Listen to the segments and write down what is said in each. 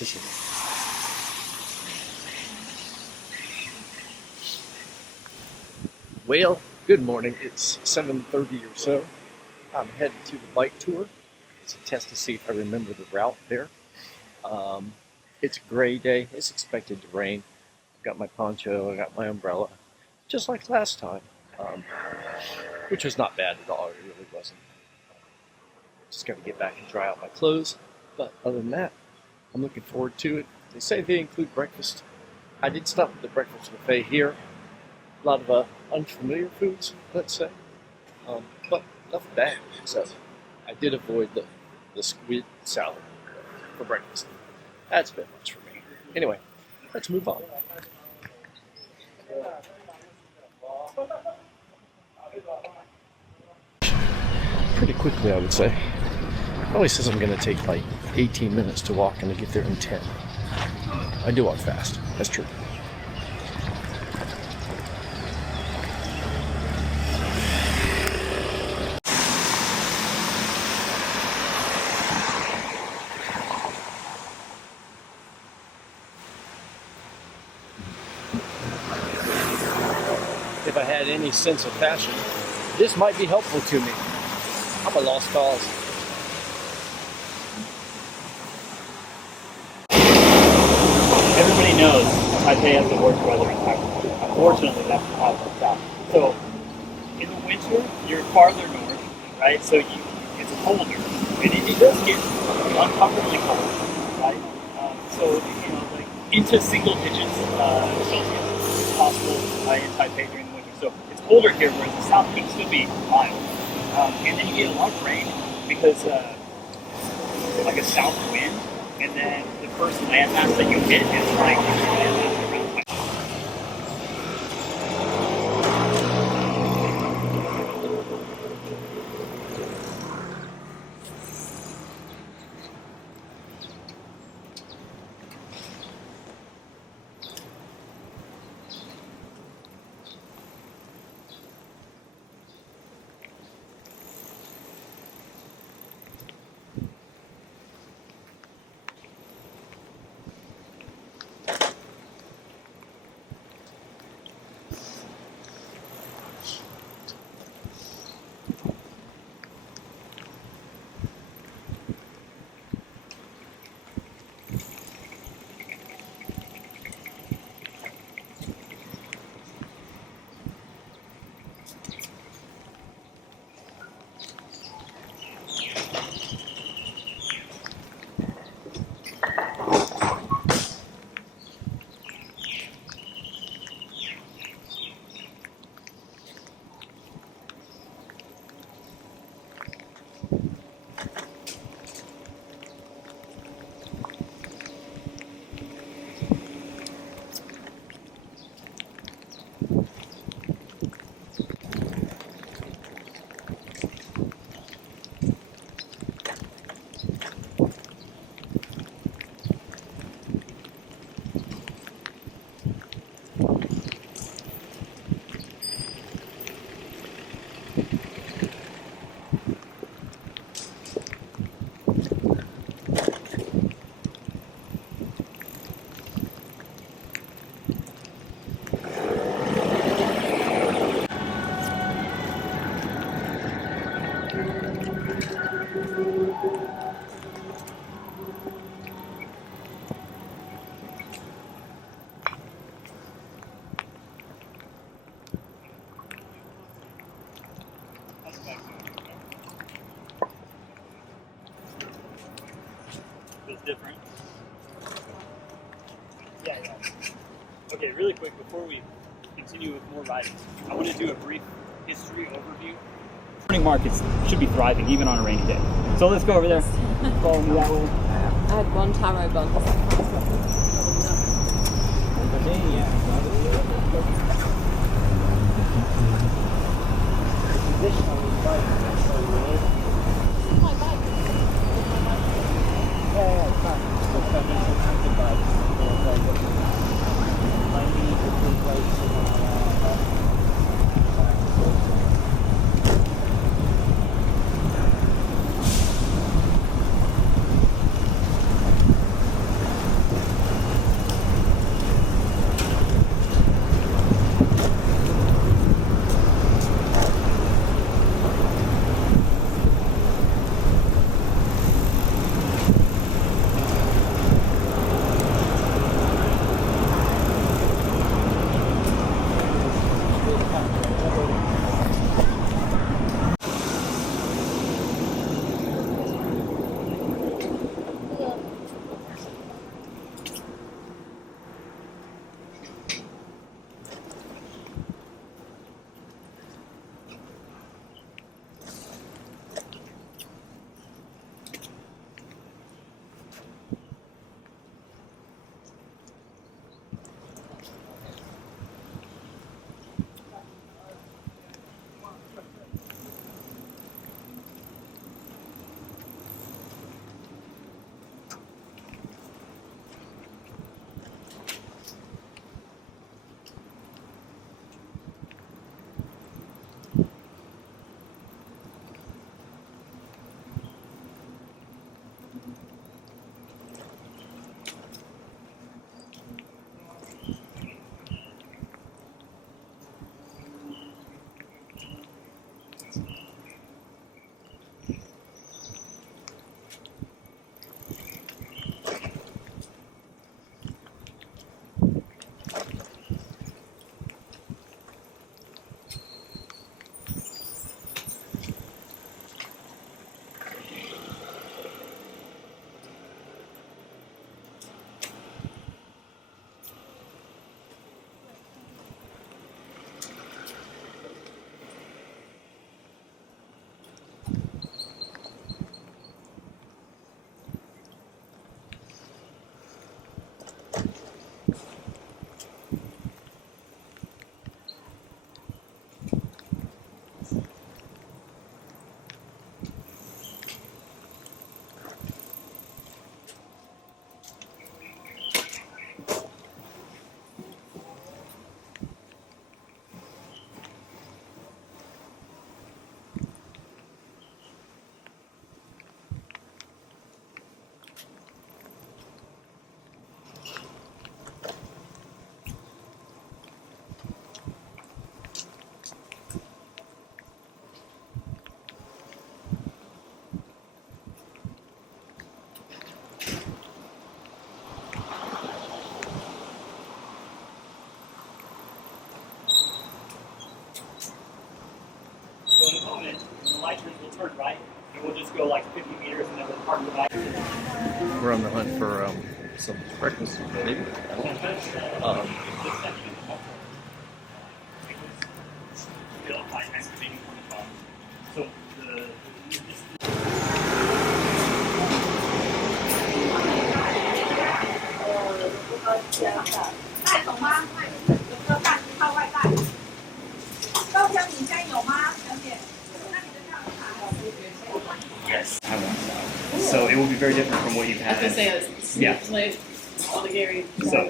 谢谢。Well, good morning. It's 7:30 or so. I'm headed to the bike tour. It's a test to see if I remember the route there. It's a gray day. It's expected to rain. I've got my poncho. I got my umbrella, just like last time, which was not bad at all. It really wasn't. Just got to get back and dry out my clothes. But other than that, I'm looking forward to it. They say they include breakfast. I did stop at the breakfast buffet here. A lot of unfamiliar foods, let's say, but nothing bad. So I did avoid the squid salad for breakfast. That's a bit much for me. Anyway, let's move on. Pretty quickly, I would say. It always says I'm going to take like 18 minutes to walk and to get there in 10. I do walk fast. That's true. If I had any sense of fashion, this might be helpful to me. I'm a lost cause. Everybody knows Taipei has the worst weather in Taiwan. Unfortunately, that's how it works out. So, in the winter, you're farther north, right? So it's colder, and it does get uncomfortably cold, right? Like into single digits Celsius is possible in Taipei during the winter. So it's colder here, whereas the south can still be mild. And then you get a lot of rain because like a south wind, and then the first landmass that you hit is like landmass around Taipei. It's different. Yeah. Okay, really quick before we continue with more riding, I want to do a brief history overview. Morning markets should be thriving even on a rainy day. So let's go over there. Follow me that way. I had one taro bun. bike turns, we'll turn right, and we'll just go like 50 meters, and then we'll park the bike. We're on the hunt for some breakfast, maybe. So the 带走吗？有没有带套外带？豆浆你现在有吗，小姐？那你的账卡。Yes, I want that. So it will be very different from what you've had. I was gonna say it's Yeah. like all the Gary. So,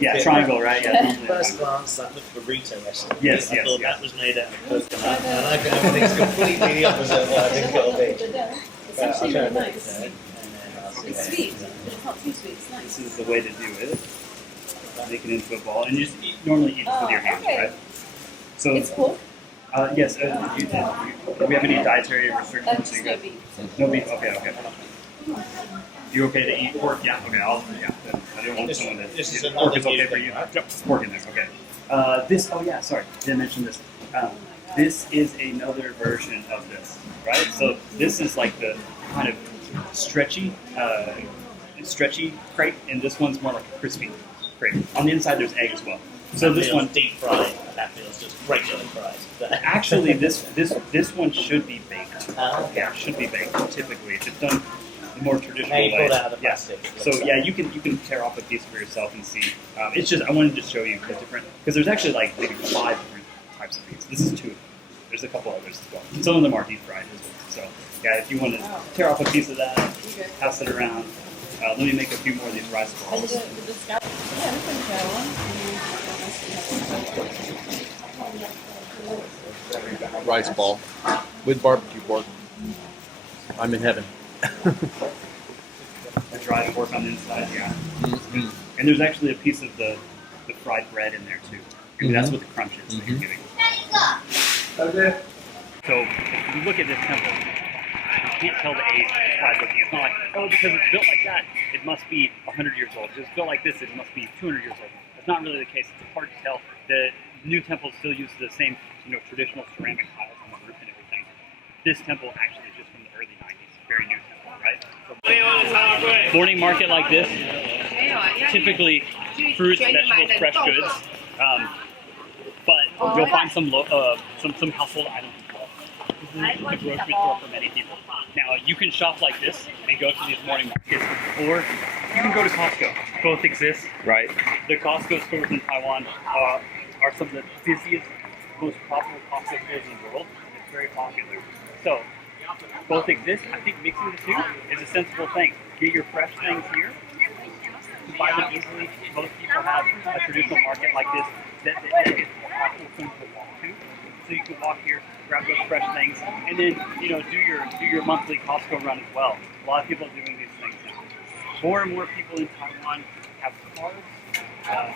yeah, triangle, right? Yeah. First glance, that looked burrito restaurant. Yes, I yes, thought yes. that was made out of coconut, and everything's completely the opposite of what I think it'll be. It's actually really nice. And then I'll see It's how it sweet, is. but it's not too sweet. It's nice. This is the way to do it. Make it into a ball, and you just normally eat it with your hands, okay. right? So, It's cool. yes. Do we have any dietary restrictions? Just You no good? beef. No beef. Okay, okay. You okay to eat pork? Yeah. Okay. Yeah. I didn't want someone to. This is pork another is okay new for thing, you. right? Yep. Pork in there. Okay. This. Oh yeah. Sorry. Didn't mention this. This is another version of this, right? So this is like the kind of stretchy crepe, and this one's more like a crispy crepe. On the inside, there's egg as well. So this one, deep fried, that feels just regular fries. actually, this one should be baked. Okay. Yeah, should be baked. Typically, if it's done the more traditional Now you way. pulled out of the Yeah. plastic. So yeah, you can tear off a piece for yourself and see. It's just I wanted to show you the different because there's actually like maybe 5 different types of these. This is 2. There's a couple others as well. Some of them are deep fried as well. So yeah, if you want to tear off a piece of that, pass it around. Let me make a few more of these rice I did balls. it with the scout. Yeah, we can try one. Rice ball with barbecue pork. I'm in heaven. A dry pork on the inside, yeah. Mm-hmm. And there's actually a piece of the fried bread in there too. Maybe that's what the crunch is that you're Mhm. getting. So if you look at this temple, you can't tell the age just by looking. It's not like, oh, because it's built like that, it must be 100 years old. If it's built like this, it must be 200 years old. That's not really the case. It's hard to tell. The new temple still uses the same, traditional ceramic tiles on the roof and everything. This temple actually is just from the early 90s. Very new temple, right? So, morning market like this, typically fruits, vegetables, fresh goods. But you'll find some household items as well. This is the grocery store for many people. Now, you can shop like this and go to these morning markets, or you can go to Costco. Both exist, right? The Costco stores in Taiwan are some of the busiest, most profitable Costco stores in the world. It's very popular. So, both exist. I think mixing the two is a sensible thing. Get your fresh things here. You buy them easily. Most people have a traditional market like this that is more possible to walk to. So you can walk here, grab those fresh things, and then do your monthly Costco run as well. A lot of people are doing these things now. More and more people in Taiwan have cars,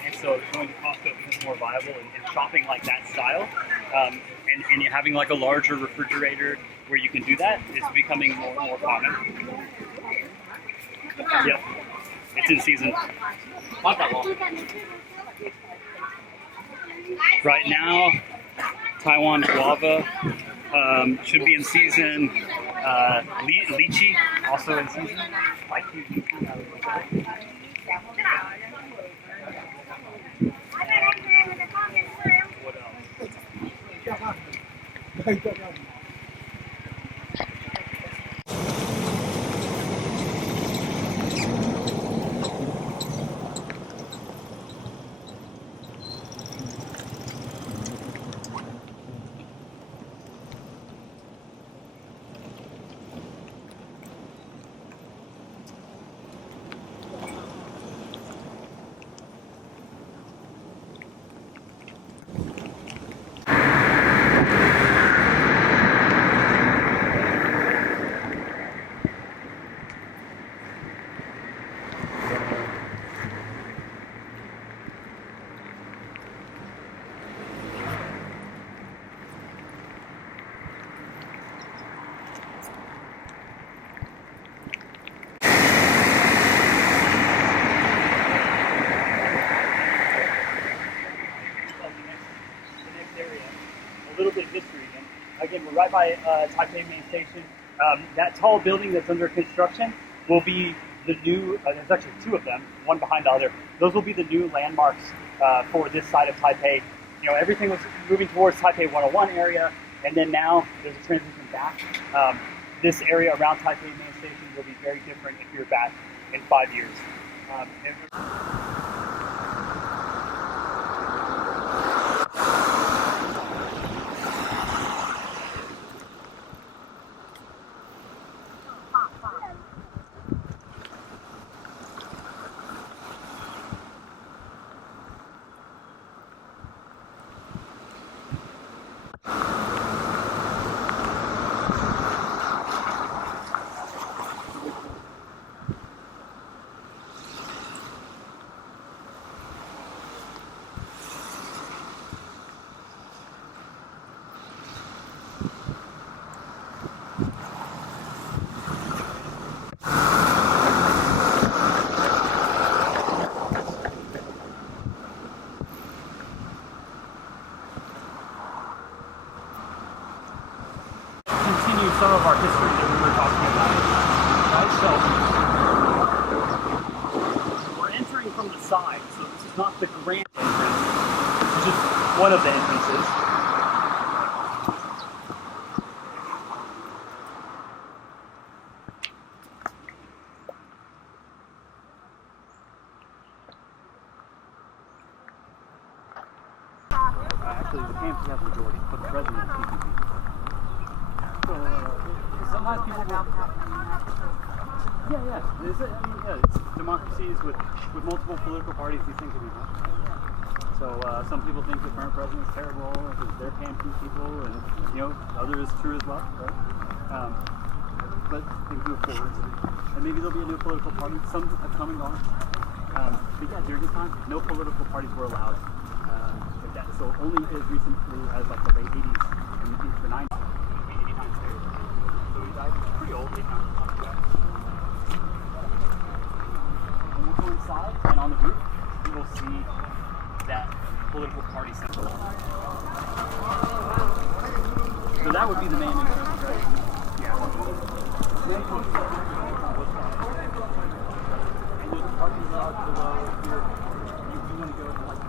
and so going to Costco becomes more viable, and shopping like that style, and you're having like a larger refrigerator where you can do that is becoming more and more common. Yep, it's in season. Right now, Taiwan guava should be in season. Lychee also in season. What else? again, we're right by Taipei main station. That tall building that's under construction will be the new, there's actually two of them, one behind the other. Those will be the new landmarks for this side of Taipei. You know, everything was moving towards Taipei 101 area, and then now there's a transition back. This area around Taipei main station will be very different if you're back in 5 years. Continue some of our history that we were talking about, right? So we're entering from the side, so this is not the grand entrance. This is just one of the entrances. Actually, the campus has a majority, but the president is PPP. Sometimes people will, it's democracies with multiple political parties, these things will be done. So some people think the current president is terrible because they're paying people, and other is true as well, right? But things move forward, and maybe there'll be a new political party. Some have come and gone. But yeah, during this time, no political parties were allowed. Like that. So only as recently as like the late 80s and into the 90s. So he died pretty old, 89. And we'll go inside, and on the roof, you will see that political party symbol. So that would be the main entrance, right? Yeah. And there's a parking lot below here. You want to go to like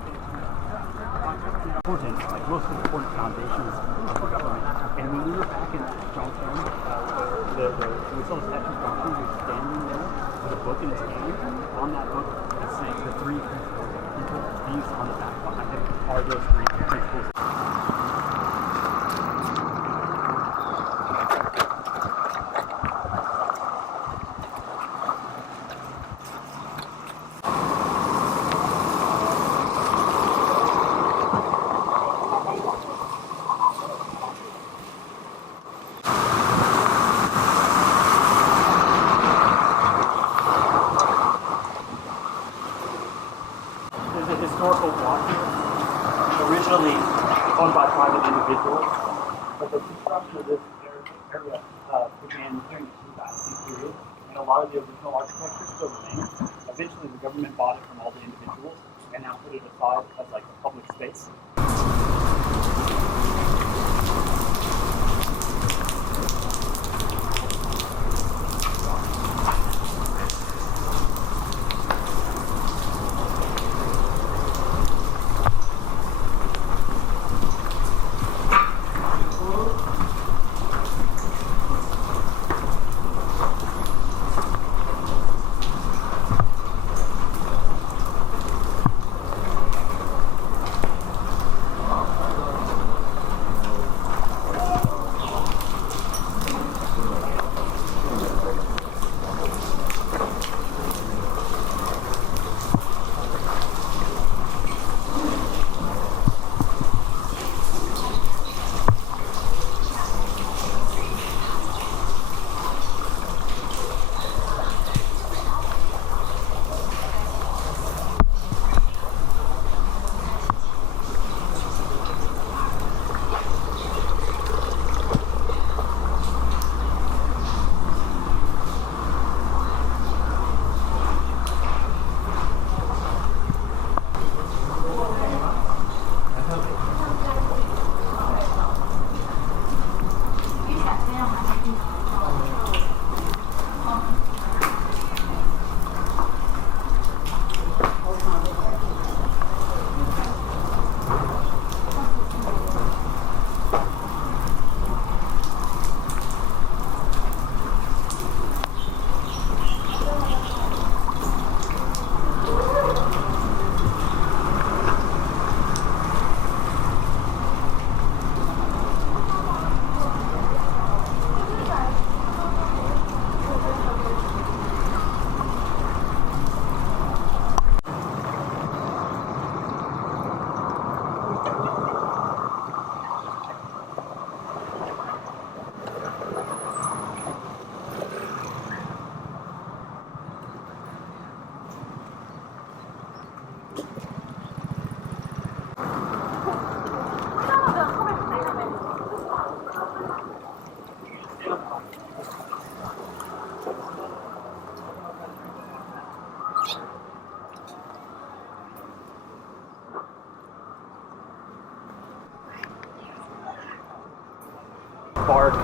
important, like most important foundations of the government. And when we were back in Zhongcheng, we saw the statue of Zhongcheng, he was standing there with a book in his hand. On that book, it's saying the three principles. These on the back behind him are those three principles. Historical block here, originally owned by private individuals, but the construction of this area began during the 2000 period, and a lot of the original architecture still remains. Eventually, the government bought it from all the individuals and now put it aside as like a public space. bark,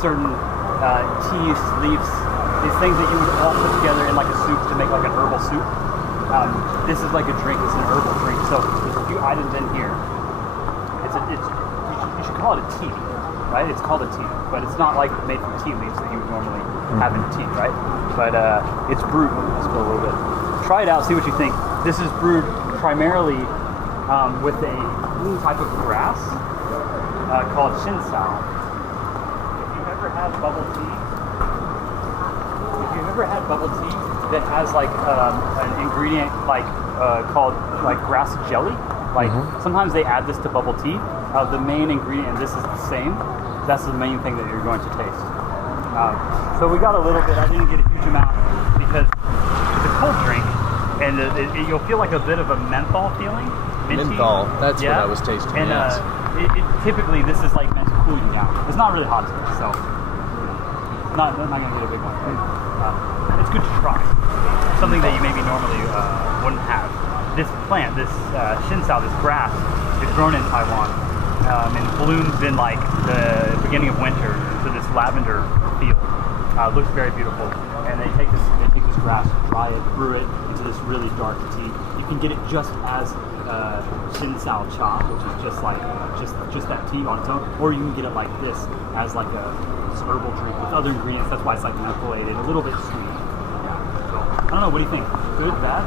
certain teas, leaves, these things that you would all put together in like a soup to make like an herbal soup. This is like a drink. It's an herbal drink. So there's a few items in here. You should call it a tea, right? It's called a tea, but it's not like made from tea leaves that you would normally have in tea, right? But it's brewed. Let's go a little bit. Try it out. See what you think. This is brewed primarily with a type of grass called shinsao. If you've ever had bubble tea, that has like an ingredient like called like grass jelly, like sometimes they add this to bubble tea. The main ingredient, and this is the same. That's the main thing that you're going to taste. So we got a little bit. I didn't get a huge amount because it's a cold drink, and you'll feel like a bit of a menthol feeling. Minty. Menthol. That's what I was tasting. And yes. Typically this is like meant to cool you down. It's not really hot today, so not gonna get a big one. It's good to try. Something that you maybe normally wouldn't have. This plant, this shinsao, this grass, is grown in Taiwan and blooms in like the beginning of winter. So this lavender field looks very beautiful. And they take this grass, dry it, brew it into this really dark tea. You can get it just as shinsao cha, which is just like just that tea on its own, or you can get it like this as like this herbal drink with other ingredients. That's why it's like methylated, a little bit sweet. Yeah. So I don't know. What do you think? Good, bad?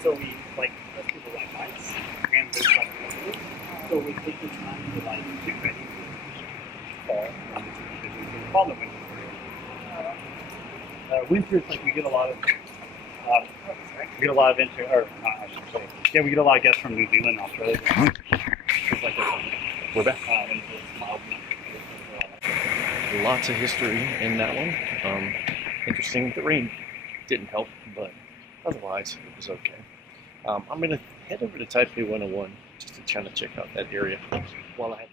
So we like most people like ice, and there's like winter. So we take this time to like get ready for fall, because we can call it winter. Winter is like we get a lot of winter, or not, I should say, yeah, we get a lot of guests from New Zealand and Australia. It's like We're back. and it's mild winter. Lots of history in that one. Interesting. The rain didn't help, but otherwise it was okay. I'm going to head over to Taipei 101 just to kind of check out that area while I have